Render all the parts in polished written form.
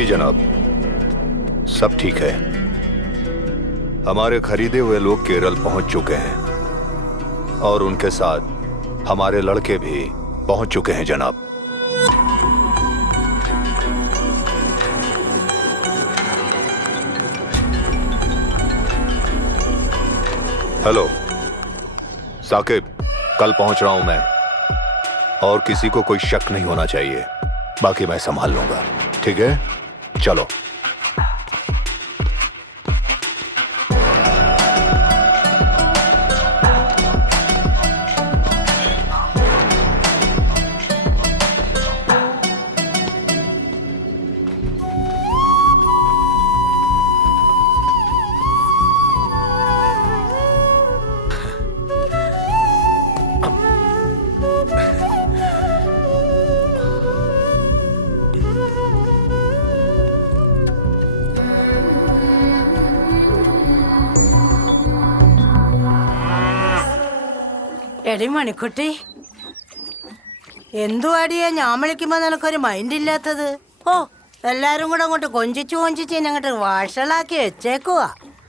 जी जनाब, सब ठीक है। हमारे खरीदे हुए लोग केरल पहुंच चुके हैं और उनके साथ हमारे लड़के भी पहुंच चुके हैं जनाब। हेलो साकिब, कल पहुंच रहा हूं मैं और किसी को कोई शक नहीं होना चाहिए, बाकी मैं संभाल लूंगा। ठीक है, चलो। എടി മണിക്കുട്ടി, എന്തുവാടിയാ ഞാൻ വിളിക്കുമ്പോ നിനക്കൊരു മൈൻഡ് ഇല്ലാത്തത്? ഓ, എല്ലാരും കൂടെ അങ്ങോട്ട് കൊഞ്ചിച്ച് ഞങ്ങട്ട് വാഷളാക്കി വെച്ചേക്കുവാ.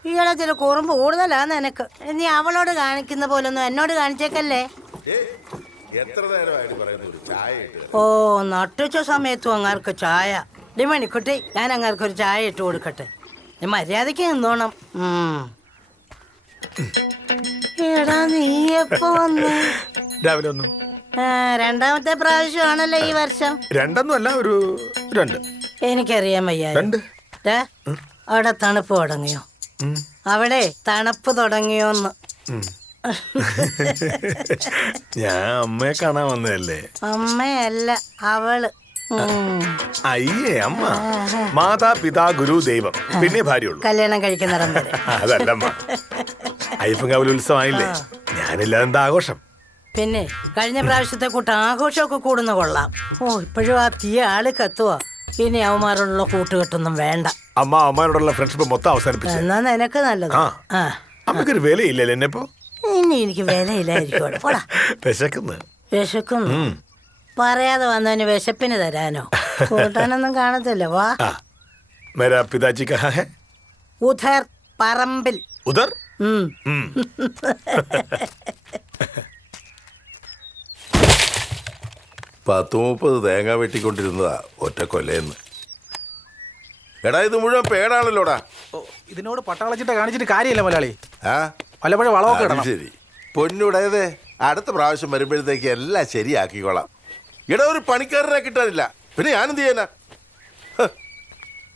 ഈയിടെ ചില കുറുമ്പ് കൂടുതലാ നിനക്ക്. നീ അവളോട് കാണിക്കുന്ന പോലൊന്നും എന്നോട് കാണിച്ചേക്കല്ലേ. ഓ, നട്ടുച്ച സമയത്തും അങ്ങാർക്ക് ചായ. ഡി മണിക്കുട്ടി, ഞാൻ അങ്ങാർക്ക് ഒരു ചായ ഇട്ട് കൊടുക്കട്ടെ? നീ മര്യാദക്ക് നിന്നോണം. എടാ, നീ എപ്പോ വന്നു? രാവിലെ വന്നു. രണ്ടാമത്തെ പ്രാവശ്യമാണല്ലോ ഈ വർഷം. രണ്ടൊന്നും അല്ല, ഒരു രണ്ട്. എനിക്കറിയാൻ വയ്യ. അവിടെ തണുപ്പ് തുടങ്ങിയോ? അവിടെ തണുപ്പ് തുടങ്ങിയോന്ന്. ഞാൻ അമ്മയെ കാണാൻ വന്നതല്ലേ. അമ്മയല്ല, അവള്. അയ്യേ, അമ്മ മാതാപിതാ ഗുരു ദൈവം, പിന്നെ ഭാര്യയുള്ളൂ. കല്യാണം കഴിക്കുന്നിടം വരെ. അതല്ലമ്മ, അയ്യപ്പൻകാവിൽ ഉത്സവമായില്ലേ, ഞാനില്ലാതെ എന്താ ആഘോഷം? പിന്നെ കഴിഞ്ഞ പ്രാവശ്യത്തെ കൂട്ട് ആഘോഷമൊക്കെ കൂടുന്ന കൊള്ളാം. ഓ, ഇപ്പോഴും ആ തീ ആള് കത്തുവാ. ഇനി അവന്മാരോടുള്ള കൂട്ടുകെട്ടൊന്നും വേണ്ട. അമ്മ അവന്മാരോടുള്ള ഫ്രണ്ട്ഷിപ്പ് മൊത്തം അവസാനിപ്പിച്ചു. എന്നാ നിനക്ക് നല്ലത്. അമ്മക്കൊരു വിലയില്ലല്ലോ എന്നെപ്പോ. ഇനി എനിക്ക് വിലയില്ലായിരിക്കും. വിശക്കുന്നു. പറയാതെ വന്നവന് വിശപ്പിന് തരാനോ? കൂട്ടാനൊന്നും കാണത്തില്ല. വാ. മേരാ പിതാജി കഹാ ഹൈ? ഉധർ, പറമ്പിൽ. ഉധർ? 10-30 തേങ്ങ വെട്ടിക്കൊണ്ടിരുന്നതാ ഒറ്റ കൊല്ലേന്ന്. എടാ, ഇത് മുഴുവൻ പേടാണല്ലോടാ. ഇതിനോട് പട്ടാളച്ചിട്ട് കാണിച്ചിട്ട് കാര്യമില്ല മുതലാളി. വല്ലപ്പോഴും വളമൊക്കെ ഇടണം. ശരി പൊന്നുടേതേ, അടുത്ത പ്രാവശ്യം വരുമ്പോഴത്തേക്ക് എല്ലാം ശരിയാക്കിക്കോളാം. എടാ, ഒരു പണിക്കാരനെ കിട്ടാനില്ല, പിന്നെ ഞാനെന്ത് ചെയ്യാനാ?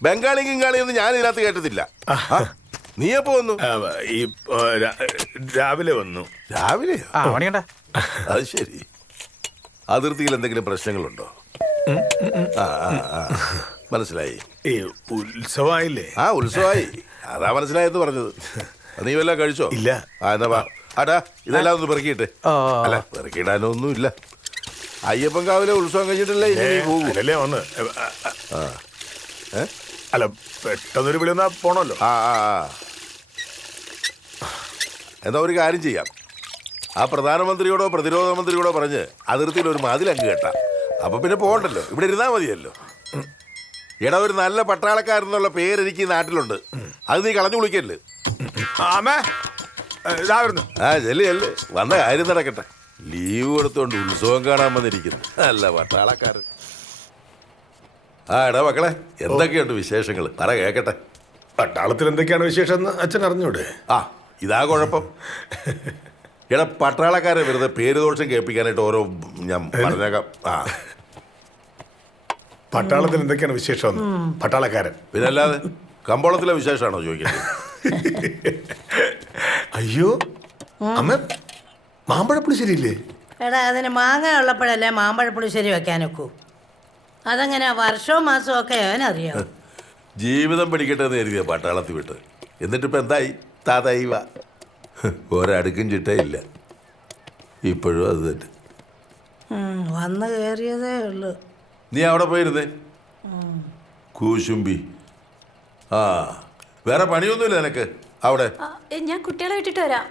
ബംഗാളി കിങ്കാളിയൊന്നും ഞാൻ ഇതിനകത്ത് കേട്ടതില്ല. നീ എപ്പോ വന്നു? രാവിലെ വന്നു. രാവിലെയോ? അത് ശരി. അതിർത്തിയിൽ എന്തെങ്കിലും പ്രശ്നങ്ങളുണ്ടോ? മനസ്സിലായി. ഉത്സവമായില്ലേ? ഉത്സവമായി, അതാ മനസ്സിലായെന്ന് പറഞ്ഞത്. നീ വല്ലതും കഴിച്ചോ? ഇല്ല. എന്നാ വാ. ആടാ, ഇതെല്ലാം ഒന്ന് പെറുക്കിയിട്ട്. അല്ല, പെറുക്കിയിടാനൊന്നും ഇല്ല. അയ്യപ്പൻകാവിലെ ഉത്സവം കഴിഞ്ഞിട്ടല്ലേ ഇനി പോകുമല്ലേ വന്ന്? അല്ല, പെട്ടെന്നൊരു വിളി വന്നാ പോണല്ലോ. എന്നാ ഒരു കാര്യം ചെയ്യാം. ആ പ്രധാനമന്ത്രിയോടോ പ്രതിരോധ മന്ത്രിയോടോ പറഞ്ഞ് അതിർത്തിയിൽ ഒരു മതിലങ്ങ് കേട്ടാ, അപ്പൊ പിന്നെ പോകണ്ടല്ലോ, ഇവിടെ ഇരുന്നാ മതിയല്ലോ. എടാ, ഒരു നല്ല പട്ടാളക്കാരെന്നുള്ള പേര് എനിക്ക് ഈ നാട്ടിലുണ്ട്. അത് നീ കളഞ്ഞു വിളിക്കല്ലേ. ചെല്ല് വന്ന കാര്യം നടക്കട്ടെ. ലീവ് കൊടുത്തോണ്ട് ഉത്സവം കാണാൻ വന്നിരിക്കുന്നു നല്ല പട്ടാളക്കാരൻ. എടാ മക്കളെ, എന്തൊക്കെയുണ്ട് വിശേഷങ്ങൾ? പറ കേക്കട്ടെ. പട്ടാളത്തിൽ എന്തൊക്കെയാണ് വിശേഷം എന്ന് അച്ഛൻ അറിഞ്ഞൂടെ? ഇതാ കുഴപ്പം. എടാ, പട്ടാളക്കാരെ വെറുതെ പേര് ദോഷം കേൾപ്പിക്കാനായിട്ട് ഓരോ ഞാൻ പറഞ്ഞേക്കാം. പട്ടാളത്തിൽ എന്തൊക്കെയാണ് വിശേഷം? പട്ടാളക്കാരൻ പിന്നെ അല്ലാതെ കമ്പോളത്തിലെ വിശേഷമാണോ ചോദിക്കുന്നത്? അയ്യോ അമ്മ, മാമ്പഴപ്പുളിശ്ശേരിയില്ലേ? എടാ, അതിന് മാങ്ങ ഉള്ളപ്പോഴല്ലേ മാമ്പഴപ്പുളിശ്ശേരി വെക്കാനൊക്കൂ. അതങ്ങനെ വർഷവും മാസവും ഒക്കെ അവനറിയാം. ജീവിതം പിടിക്കട്ടെ എന്ന് കരുതിയ പട്ടാളത്തിൽ വിട്ട്, എന്നിട്ടിപ്പോൾ എന്തായി? താതായി വാ. ഒരടുക്കും ചിട്ടയില്ല. ഇപ്പോഴും അത് തന്നെ. വന്ന് കയറിയതേ ഉള്ളു. നീ അവിടെ പോയിരുന്നേ കൂശുംബി. വേറെ പണിയൊന്നുമില്ല നിനക്ക് അവിടെ? ഞാൻ കുട്ടികളെ വിട്ടിട്ട് വരാം.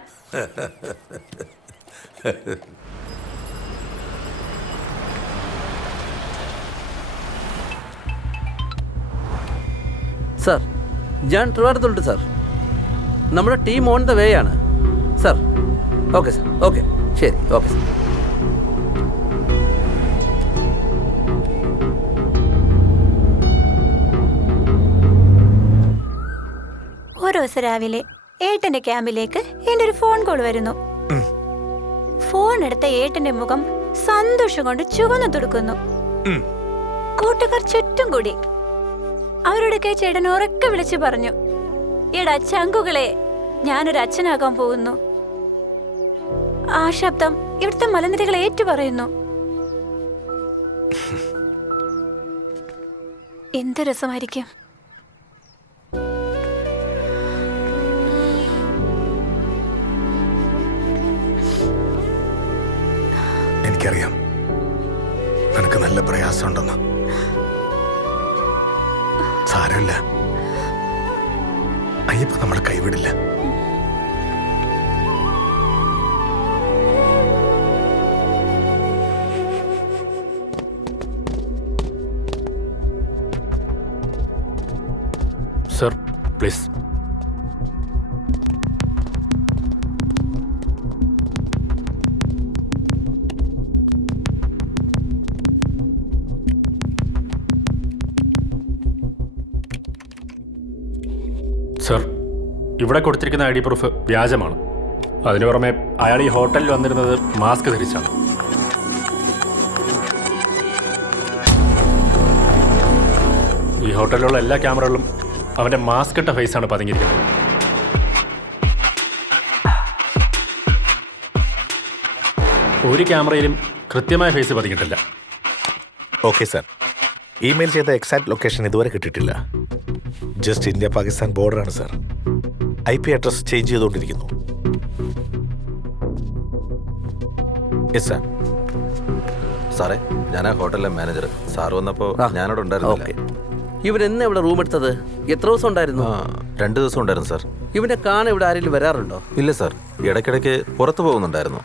സാർ ഞാൻ ട്രിവാൻഡ്രത്തുണ്ട് സാർ. നമ്മുടെ ടീം ഓൺ ദ വേ ആണ് സാർ. ഓക്കെ സാർ, ഓക്കെ, ശരി, ഓക്കെ സാർ. ഒരു ദിവസം രാവിലെ ഏട്ടന്റെ ക്യാമ്പിലേക്ക് എന്റെ ഒരു ഫോൺ കോൾ വരുന്നു. ഫോൺ എടുത്ത ഏട്ടന്റെ മുഖം സന്തോഷം കൊണ്ട് ചുവന്നു തുടുക്കുന്നു. കൂട്ടുകാർ ചുറ്റും കൂടി. അവരോടൊക്കെ ചേട്ടൻ ഉറക്കെ വിളിച്ചു പറഞ്ഞു, എടാ ചങ്കുകളെ, ഞാനൊരു അച്ഛനാകാൻ പോകുന്നു. ആ ശബ്ദം ഇവിടുത്തെ മലനിരകൾ ഏറ്റുപറയുന്നു. എന്ത് രസമായിരിക്കും. എനിക്കറിയാം നിനക്ക് നല്ല പ്രയാസമുണ്ടെന്ന്. സാരമില്ല, അയ്യപ്പ നമ്മളെ കൈവിടില്ല. Sir please. സർ, ഇവിടെ കൊടുത്തിരിക്കുന്ന ID പ്രൂഫ് വ്യാജമാണ്. അതിനു പുറമെ അയാൾ ഈ ഹോട്ടലിൽ വന്നിരുന്നത് മാസ്ക് ധരിച്ചാണ്. ഈ ഹോട്ടലിലുള്ള എല്ലാ ക്യാമറകളിലും അവൻ്റെ മാസ്ക് ഇട്ട ഫേസാണ് പതിങ്ങിയിരിക്കുന്നത്. ഒരു ക്യാമറയിലും കൃത്യമായ ഫേസ് പതിങ്ങിയിട്ടില്ല. ഓക്കെ സാർ, ഇമെയിൽ ചെയ്ത എക്സാക്ട് ലൊക്കേഷൻ ഇതുവരെ കിട്ടിയിട്ടില്ല. ജസ്റ്റ് ഇന്ത്യ പാകിസ്ഥാൻ ബോർഡറാണ് സാർ. IP അഡ്രസ് ചേഞ്ച് ചെയ്തുകൊണ്ടിരിക്കുന്നു. Yes sir. സാറേ, ഞാൻ ആ ഹോട്ടലിലെ മാനേജർ. സാർ വന്നപ്പോൾ ഞാനവിടെ ഉണ്ടായിരുന്നില്ല. ഇവൻ എന്നാ ഇവിടെ റൂം എടുത്തത്? എത്ര ദിവസം ഉണ്ടായിരുന്നു? 2 ദിവസം ഉണ്ടായിരുന്നു സാർ. ഇവനെ കാണാൻ ഇവിടെ ആരെങ്കിലും വരാറുണ്ടോ? ഇല്ല സാർ, ഇടയ്ക്കിടയ്ക്ക് പുറത്തു പോകുന്നുണ്ടായിരുന്നു.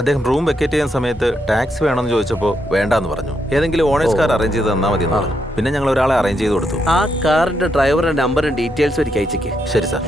അദ്ദേഹം റൂം വെക്കേറ്റ് ചെയ്യുന്ന സമയത്ത് ടാക്സി വേണമെന്ന് ചോദിച്ചപ്പോൾ വേണ്ടാന്ന് പറഞ്ഞു. ഏതെങ്കിലും ഓണേഴ്സ് കാർ അറേഞ്ച് ചെയ്ത് തന്നാൽ മതി എന്ന് പറഞ്ഞു. പിന്നെ ഞങ്ങൾ ഒരാളെ അറേഞ്ച് ചെയ്ത് കൊടുത്തു. ആ കാറിന്റെ ഡ്രൈവറുടെ നമ്പറും ഡീറ്റെയിൽസും എനിക്ക് അയച്ചേക്ക്. ശരി സാർ.